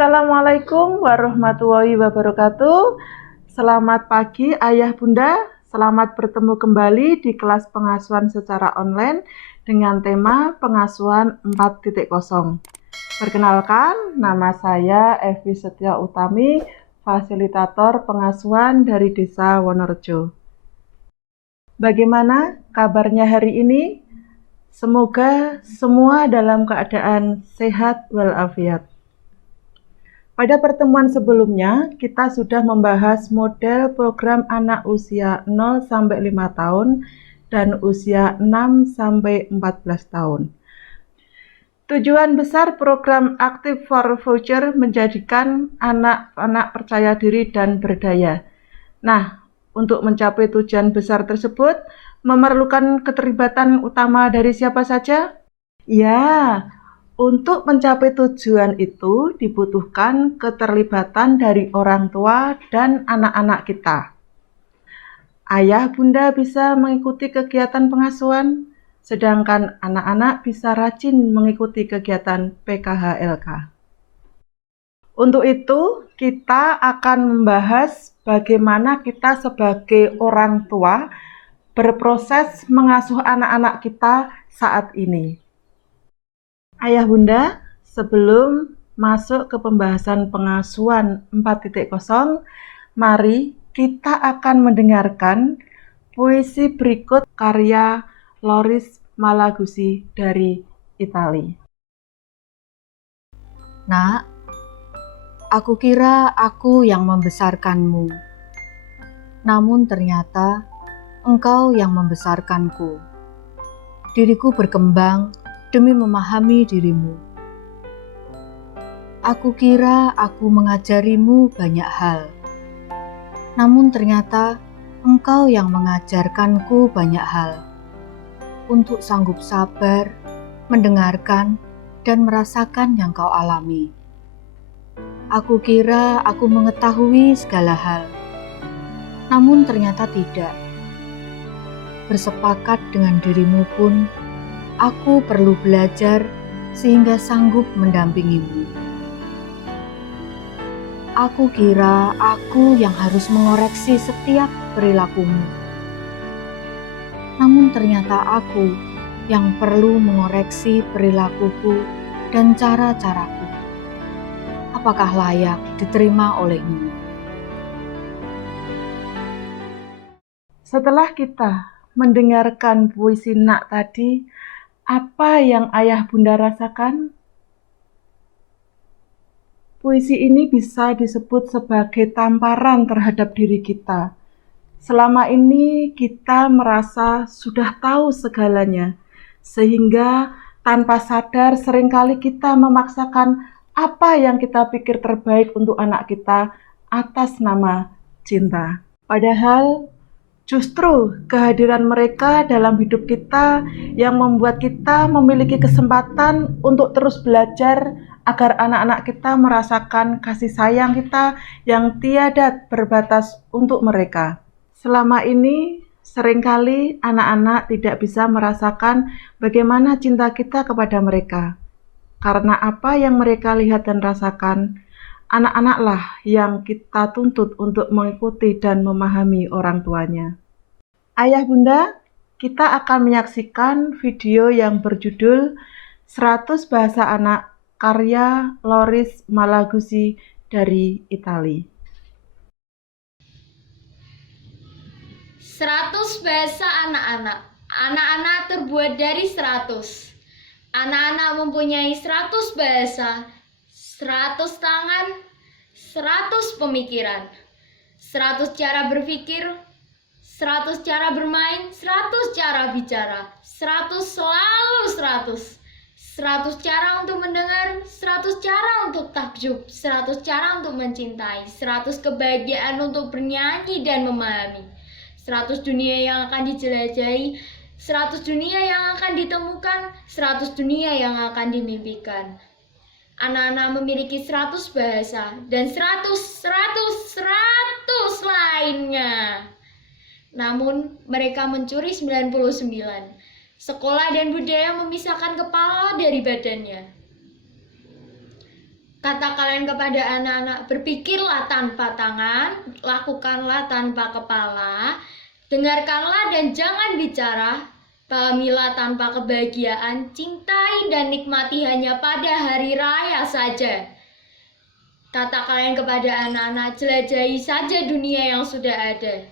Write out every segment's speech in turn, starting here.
Assalamualaikum warahmatullahi wabarakatuh. Selamat pagi Ayah Bunda. Selamat bertemu kembali di kelas pengasuhan secara online dengan tema pengasuhan 4.0. Perkenalkan, nama saya Evi Setia Utami, fasilitator pengasuhan dari Desa Wonorejo. Bagaimana kabarnya hari ini? Semoga semua dalam keadaan sehat walafiat. Pada pertemuan sebelumnya, kita sudah membahas model program anak usia 0-5 tahun dan usia 6-14 tahun. Tujuan besar program Active for Future menjadikan anak-anak percaya diri dan berdaya. Nah, untuk mencapai tujuan besar tersebut, memerlukan keterlibatan utama dari siapa saja? Ya, untuk mencapai tujuan itu dibutuhkan keterlibatan dari orang tua dan anak-anak kita. Ayah bunda bisa mengikuti kegiatan pengasuhan, sedangkan anak-anak bisa rajin mengikuti kegiatan PKHLK. Untuk itu, kita akan membahas bagaimana kita sebagai orang tua berproses mengasuh anak-anak kita saat ini. Ayah bunda, sebelum masuk ke pembahasan pengasuhan 4.0, mari kita akan mendengarkan puisi berikut karya Loris Malaguzzi dari Italia. Nak, aku kira aku yang membesarkanmu, namun ternyata engkau yang membesarkanku. Diriku berkembang demi memahami dirimu. Aku kira aku mengajarimu banyak hal, namun ternyata engkau yang mengajarkanku banyak hal. Untuk sanggup sabar, mendengarkan, dan merasakan yang kau alami. Aku kira aku mengetahui segala hal, namun ternyata tidak. Bersepakat dengan dirimu pun, aku perlu belajar sehingga sanggup mendampingimu. Aku kira aku yang harus mengoreksi setiap perilakumu. Namun ternyata aku yang perlu mengoreksi perilakuku dan cara-caraku. Apakah layak diterima olehmu? Setelah kita mendengarkan puisi Nak tadi, apa yang ayah bunda rasakan? Puisi ini bisa disebut sebagai tamparan terhadap diri kita. Selama ini kita merasa sudah tahu segalanya, sehingga tanpa sadar seringkali kita memaksakan apa yang kita pikir terbaik untuk anak kita atas nama cinta. Padahal justru kehadiran mereka dalam hidup kita yang membuat kita memiliki kesempatan untuk terus belajar agar anak-anak kita merasakan kasih sayang kita yang tiada berbatas untuk mereka. Selama ini seringkali anak-anak tidak bisa merasakan bagaimana cinta kita kepada mereka. Karena apa yang mereka lihat dan rasakan, anak-anaklah yang kita tuntut untuk mengikuti dan memahami orang tuanya. Ayah bunda, kita akan menyaksikan video yang berjudul 100 Bahasa Anak karya Loris Malaguzzi dari Italia. 100 bahasa anak-anak. Anak-anak terbuat dari 100. Anak-anak mempunyai 100 bahasa, 100 tangan, 100 pemikiran, 100 cara berpikir, 100 cara bermain, 100 cara bicara, 100 selalu 100. 100 cara untuk mendengar, 100 cara untuk takjub, 100 cara untuk mencintai, 100 kebahagiaan untuk bernyanyi dan memahami, 100 dunia yang akan dijelajahi, 100 dunia yang akan ditemukan, 100 dunia yang akan dimimpikan. Anak-anak memiliki 100 bahasa dan 100 lainnya. Namun mereka mencuri 99. Sekolah dan budaya memisahkan kepala dari badannya. Kata kalian kepada anak-anak, berpikirlah tanpa tangan, lakukanlah tanpa kepala, dengarkanlah dan jangan bicara, pahamilah tanpa kebahagiaan, cintai dan nikmati hanya pada hari raya saja. Kata kalian kepada anak-anak, jelajahi saja dunia yang sudah ada.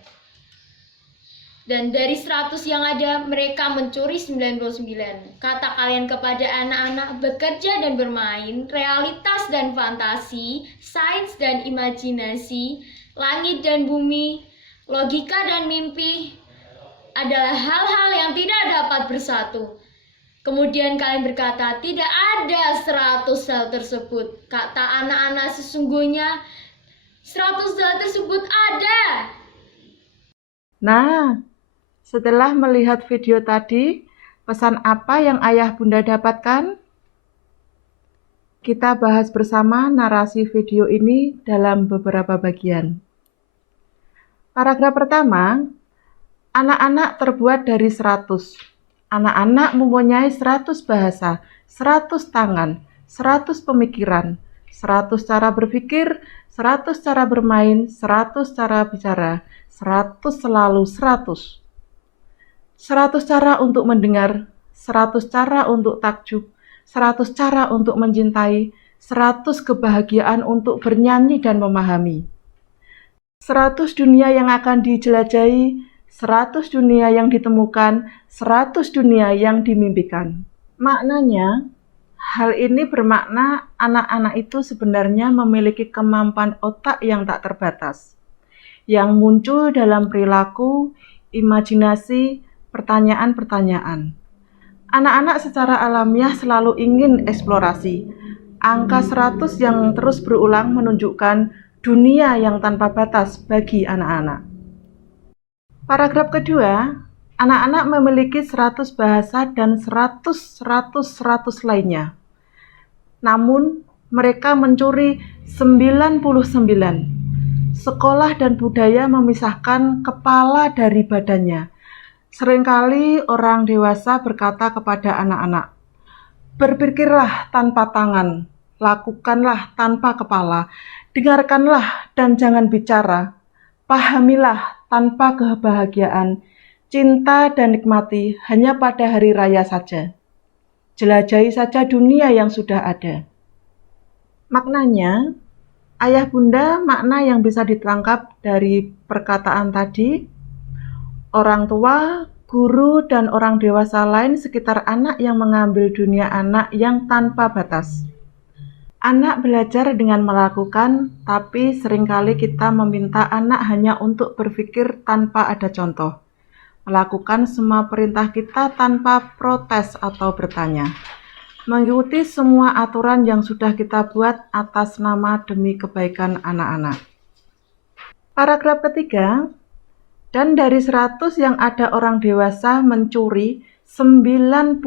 Dan dari 100 yang ada, mereka mencuri 99. Kata kalian kepada anak-anak, bekerja dan bermain, realitas dan fantasi, sains dan imajinasi, langit dan bumi, logika dan mimpi, adalah hal-hal yang tidak dapat bersatu. Kemudian kalian berkata, tidak ada 100 hal tersebut. Kata anak-anak, sesungguhnya 100 hal tersebut ada. Nah, setelah melihat video tadi, pesan apa yang ayah bunda dapatkan? Kita bahas bersama narasi video ini dalam beberapa bagian. Paragraf pertama, anak-anak terbuat dari 100. Anak-anak mempunyai 100 bahasa, 100 tangan, 100 pemikiran, 100 cara berpikir, 100 cara bermain, 100 cara bicara, 100 selalu 100. 100 cara untuk mendengar, 100 cara untuk takjub, 100 cara untuk mencintai, 100 kebahagiaan untuk bernyanyi dan memahami. 100 dunia yang akan dijelajahi, 100 dunia yang ditemukan, 100 dunia yang dimimpikan. Maknanya, hal ini bermakna anak-anak itu sebenarnya memiliki kemampuan otak yang tak terbatas, yang muncul dalam perilaku, imajinasi, pertanyaan-pertanyaan. Anak-anak secara alamiah selalu ingin eksplorasi. Angka 100 yang terus berulang menunjukkan dunia yang tanpa batas bagi anak-anak. Paragraf kedua, anak-anak memiliki 100 bahasa dan 100 lainnya. Namun, mereka mencuri 99. Sekolah dan budaya memisahkan kepala dari badannya. Seringkali orang dewasa berkata kepada anak-anak, berpikirlah tanpa tangan, lakukanlah tanpa kepala, dengarkanlah dan jangan bicara, pahamilah tanpa kebahagiaan, cinta dan nikmati hanya pada hari raya saja. Jelajahi saja dunia yang sudah ada. Maknanya, ayah bunda, makna yang bisa ditangkap dari perkataan tadi, orang tua, guru, dan orang dewasa lain sekitar anak yang mengambil dunia anak yang tanpa batas. Anak belajar dengan melakukan, tapi seringkali kita meminta anak hanya untuk berpikir tanpa ada contoh. Melakukan semua perintah kita tanpa protes atau bertanya. Mengikuti semua aturan yang sudah kita buat atas nama demi kebaikan anak-anak. Paragraf ketiga, dan dari 100 yang ada orang dewasa mencuri 99.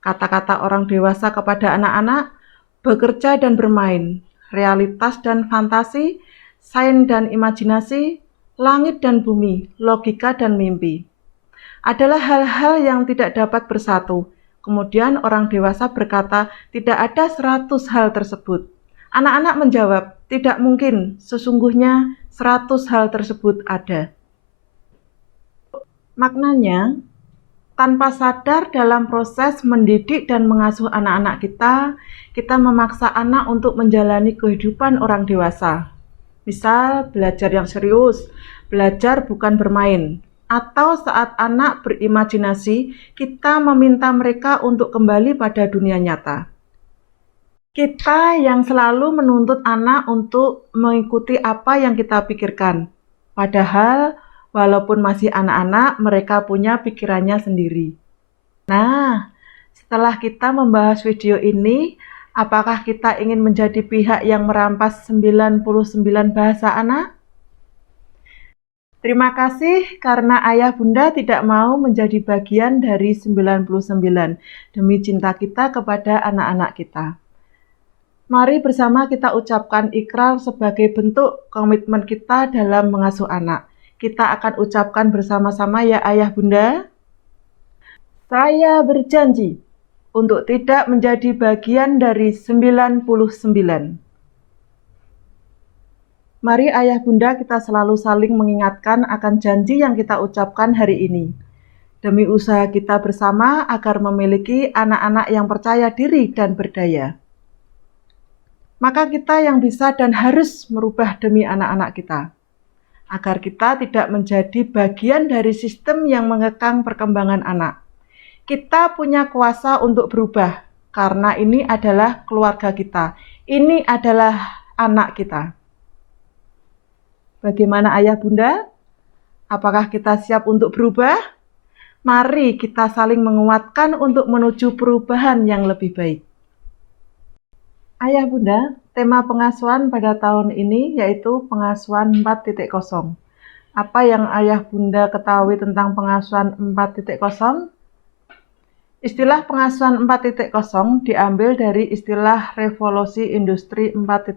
Kata-kata orang dewasa kepada anak-anak, bekerja dan bermain, realitas dan fantasi, sains dan imajinasi, langit dan bumi, logika dan mimpi. Adalah hal-hal yang tidak dapat bersatu. Kemudian orang dewasa berkata, tidak ada 100 hal tersebut. Anak-anak menjawab, tidak mungkin, sesungguhnya 100 hal tersebut ada. Maknanya, tanpa sadar dalam proses mendidik dan mengasuh anak-anak kita memaksa anak untuk menjalani kehidupan orang dewasa. Misal, belajar yang serius, belajar bukan bermain. Atau saat anak berimajinasi, kita meminta mereka untuk kembali pada dunia nyata. Kita yang selalu menuntut anak untuk mengikuti apa yang kita pikirkan. Padahal, walaupun masih anak-anak, mereka punya pikirannya sendiri. Nah, setelah kita membahas video ini, apakah kita ingin menjadi pihak yang merampas 99 bahasa anak? Terima kasih karena ayah bunda tidak mau menjadi bagian dari 99 demi cinta kita kepada anak-anak kita. Mari bersama kita ucapkan ikrar sebagai bentuk komitmen kita dalam mengasuh anak. Kita akan ucapkan bersama-sama ya ayah bunda. Saya berjanji untuk tidak menjadi bagian dari 99. Mari ayah bunda kita selalu saling mengingatkan akan janji yang kita ucapkan hari ini. Demi usaha kita bersama agar memiliki anak-anak yang percaya diri dan berdaya. Maka kita yang bisa dan harus merubah demi anak-anak kita. Agar kita tidak menjadi bagian dari sistem yang mengekang perkembangan anak. Kita punya kuasa untuk berubah, karena ini adalah keluarga kita. Ini adalah anak kita. Bagaimana ayah bunda? Apakah kita siap untuk berubah? Mari kita saling menguatkan untuk menuju perubahan yang lebih baik. Ayah bunda, tema pengasuhan pada tahun ini yaitu pengasuhan 4.0. Apa yang ayah bunda ketahui tentang pengasuhan 4.0? Istilah pengasuhan 4.0 diambil dari istilah revolusi industri 4.0.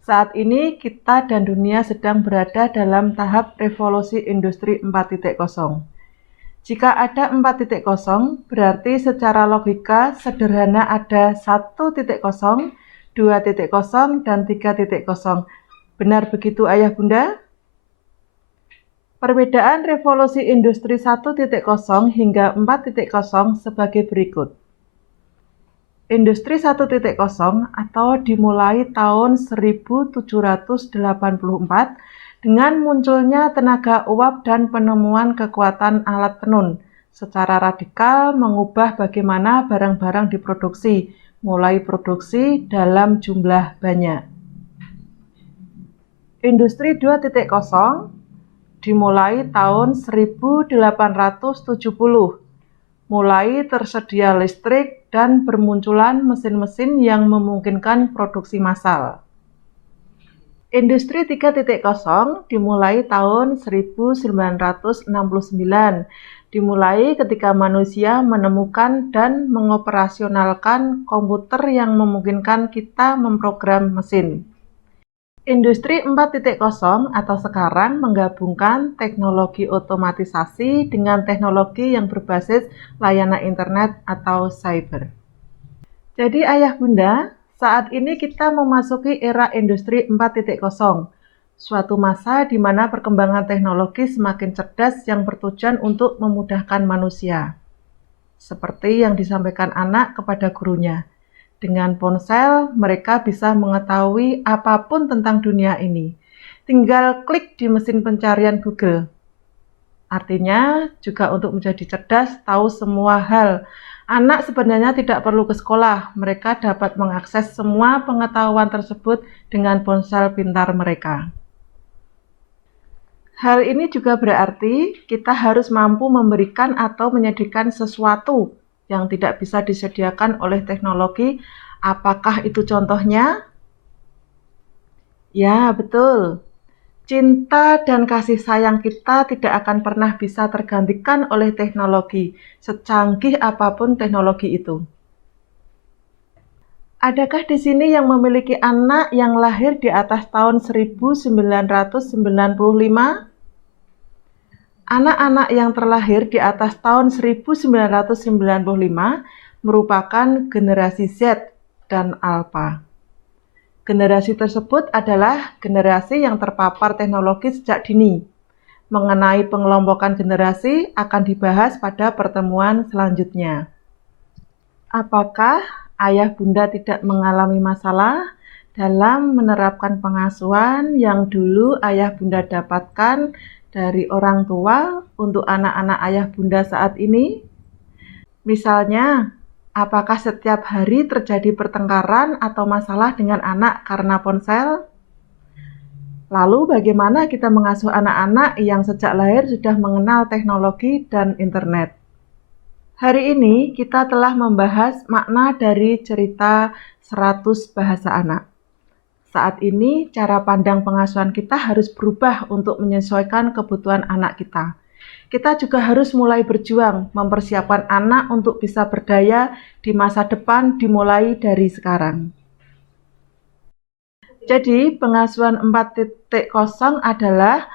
Saat ini kita dan dunia sedang berada dalam tahap revolusi industri 4.0. Jika ada 4.0, berarti secara logika sederhana ada 1.0, 2.0, dan 3.0. Benar begitu ayah bunda? Perbedaan revolusi industri 1.0 hingga 4.0 sebagai berikut. Industri 1.0 atau dimulai tahun 1784 dengan munculnya tenaga uap dan penemuan kekuatan alat tenun secara radikal mengubah bagaimana barang-barang diproduksi, mulai produksi dalam jumlah banyak. Industri 2.0 dimulai tahun 1870, mulai tersedia listrik dan bermunculan mesin-mesin yang memungkinkan produksi massal. Industri 3.0 dimulai tahun 1969, dimulai ketika manusia menemukan dan mengoperasionalkan komputer yang memungkinkan kita memprogram mesin. Industri 4.0 atau sekarang menggabungkan teknologi otomatisasi dengan teknologi yang berbasis layanan internet atau cyber. Jadi ayah bunda, saat ini kita memasuki era industri 4.0, suatu masa di mana perkembangan teknologi semakin cerdas yang bertujuan untuk memudahkan manusia. Seperti yang disampaikan anak kepada gurunya. Dengan ponsel, mereka bisa mengetahui apapun tentang dunia ini. Tinggal klik di mesin pencarian Google. Artinya, juga untuk menjadi cerdas, tahu semua hal. Anak sebenarnya tidak perlu ke sekolah. Mereka dapat mengakses semua pengetahuan tersebut dengan ponsel pintar mereka. Hal ini juga berarti kita harus mampu memberikan atau menyediakan sesuatu yang tidak bisa disediakan oleh teknologi. Apakah itu contohnya? Ya, betul. Cinta dan kasih sayang kita tidak akan pernah bisa tergantikan oleh teknologi, secanggih apapun teknologi itu. Adakah di sini yang memiliki anak yang lahir di atas tahun 1995? Anak-anak yang terlahir di atas tahun 1995 merupakan generasi Z dan Alpha. Generasi tersebut adalah generasi yang terpapar teknologi sejak dini. Mengenai pengelompokan generasi akan dibahas pada pertemuan selanjutnya. Apakah ayah bunda tidak mengalami masalah dalam menerapkan pengasuhan yang dulu ayah bunda dapatkan dari orang tua untuk anak-anak ayah bunda saat ini? Misalnya, apakah setiap hari terjadi pertengkaran atau masalah dengan anak karena ponsel? Lalu bagaimana kita mengasuh anak-anak yang sejak lahir sudah mengenal teknologi dan internet? Hari ini kita telah membahas makna dari cerita 100 bahasa anak. Saat ini, cara pandang pengasuhan kita harus berubah untuk menyesuaikan kebutuhan anak kita. Kita juga harus mulai berjuang mempersiapkan anak untuk bisa berdaya di masa depan dimulai dari sekarang. Jadi, pengasuhan 4.0 adalah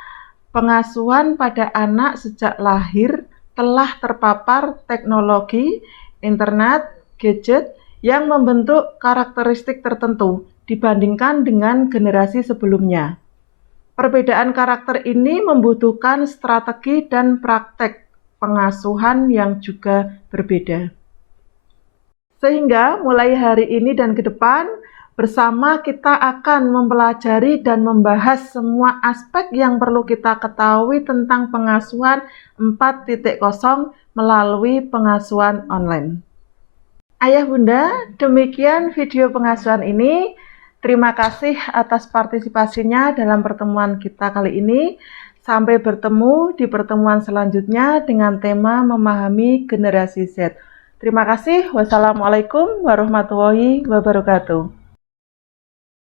pengasuhan pada anak sejak lahir telah terpapar teknologi, internet, gadget yang membentuk karakteristik tertentu dibandingkan dengan generasi sebelumnya. Perbedaan karakter ini membutuhkan strategi dan praktek pengasuhan yang juga berbeda. Sehingga mulai hari ini dan ke depan, bersama kita akan mempelajari dan membahas semua aspek yang perlu kita ketahui tentang pengasuhan 4.0 melalui pengasuhan online. Ayah Bunda, demikian video pengasuhan ini. Terima kasih atas partisipasinya dalam pertemuan kita kali ini. Sampai bertemu di pertemuan selanjutnya dengan tema memahami generasi Z. Terima kasih. Wassalamualaikum warahmatullahi wabarakatuh.